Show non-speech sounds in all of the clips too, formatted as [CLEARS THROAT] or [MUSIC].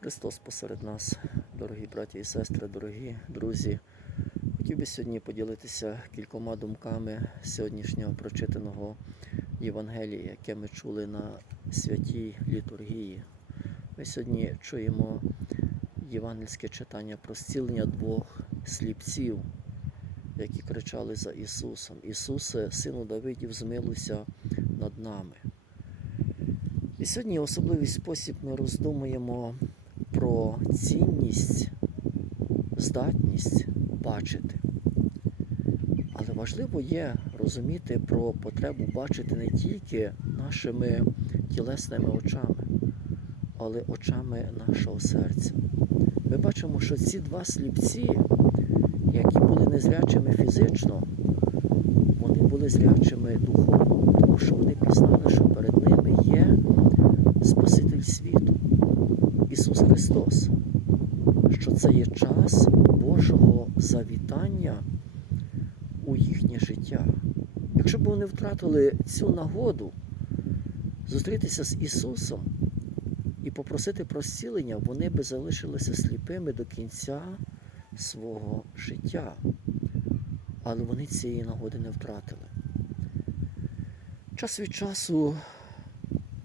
Христос посеред нас, дорогі браті і сестри, дорогі друзі. Хотів би сьогодні поділитися кількома думками сьогоднішнього прочитаного Євангелія, яке ми чули на святій літургії. Ми сьогодні чуємо євангельське читання про зцілення двох сліпців, які кричали за Ісусом. Ісусе, Сину Давидів, змилуйся над нами. І сьогодні особливий спосіб ми роздумуємо про цінність, здатність бачити. Але важливо є розуміти про потребу бачити не тільки нашими тілесними очами, але очами нашого серця. Ми бачимо, що ці два сліпці, які були незрячими фізично, вони були зрячими духовно, тому що вони пізнали, що Христос, що це є час Божого завітання у їхнє життя. Якщо б вони втратили цю нагоду зустрітися з Ісусом і попросити про зцілення, вони би залишилися сліпими до кінця свого життя. Але вони цієї нагоди не втратили. Час від часу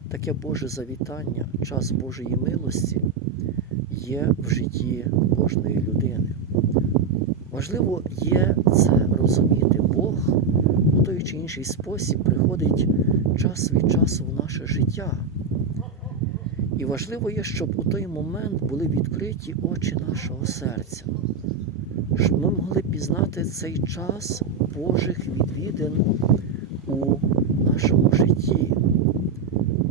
таке Боже завітання, час Божої милості є в житті кожної людини. Важливо є це розуміти. Бог у той чи інший спосіб приходить час від часу в наше життя. І важливо є, щоб у той момент були відкриті очі нашого серця, щоб ми могли пізнати цей час Божих відвідин у нашому житті.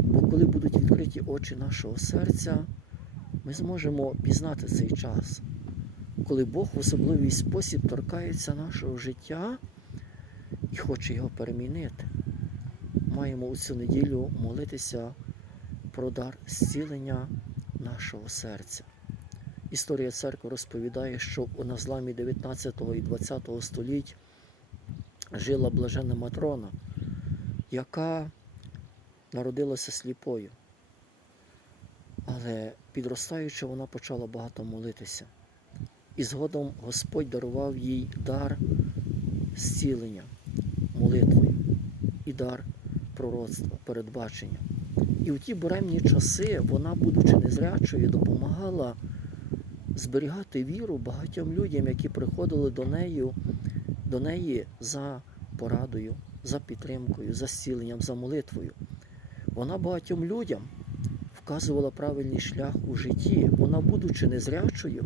Бо коли будуть відкриті очі нашого серця, ми зможемо пізнати цей час, коли Бог в особливий спосіб торкається нашого життя і хоче його перемінити. Маємо у цю неділю молитися про дар зцілення нашого серця. Історія церкви розповідає, що на зламі 19 і 20 століть жила блажена Матрона, яка народилася сліпою. Але підростаючи, вона почала багато молитися. І згодом Господь дарував їй дар зцілення молитвою і дар пророцтва, передбачення. І в ті буремні часи вона, будучи незрячою, допомагала зберігати віру багатьом людям, які приходили до неї, до неї за порадою, за підтримкою, за зціленням, за молитвою. Вона багатьом людям вказувала правильний шлях у житті. Вона, будучи незрячою,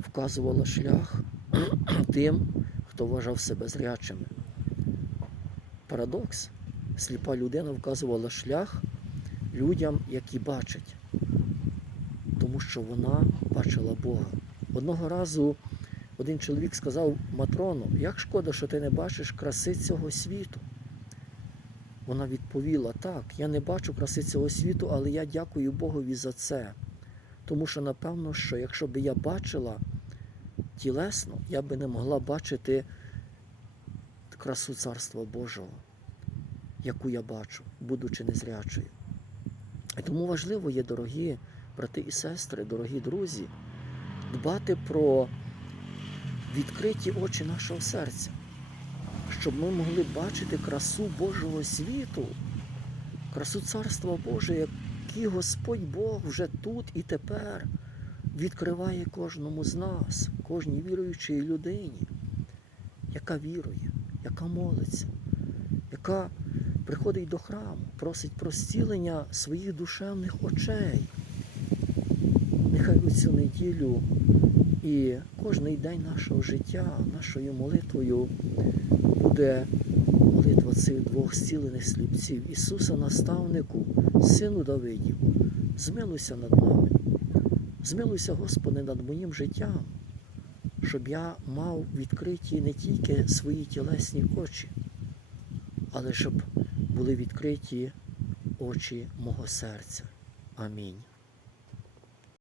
вказувала шлях [CLEARS THROAT] тим, хто вважав себе зрячими. Парадокс. Сліпа людина вказувала шлях людям, які бачать, тому що вона бачила Бога. Одного разу один чоловік сказав Матрону, як шкода, що ти не бачиш краси цього світу. Вона відповіла: так, я не бачу краси цього світу, але я дякую Богові за це. Тому що, напевно, що якщо б я бачила тілесно, я би не могла бачити красу Царства Божого, яку я бачу, будучи незрячою. І тому важливо є, дорогі брати і сестри, дорогі друзі, дбати про відкриті очі нашого серця щоб ми могли бачити красу Божого світу, красу Царства Божого, який Господь Бог вже тут і тепер відкриває кожному з нас, кожній віруючій людині, яка вірує, яка молиться, яка приходить до храму, просить про зцілення своїх душевних очей. Нехай у цю неділю і кожний день нашого життя, нашою молитвою буде молитва цих двох зцілених сліпців, Ісуса наставнику, Сину Давидів, змилуйся над нами, змилуйся, Господи, над моїм життям, щоб я мав відкриті не тільки свої тілесні очі, але щоб були відкриті очі мого серця. Амінь.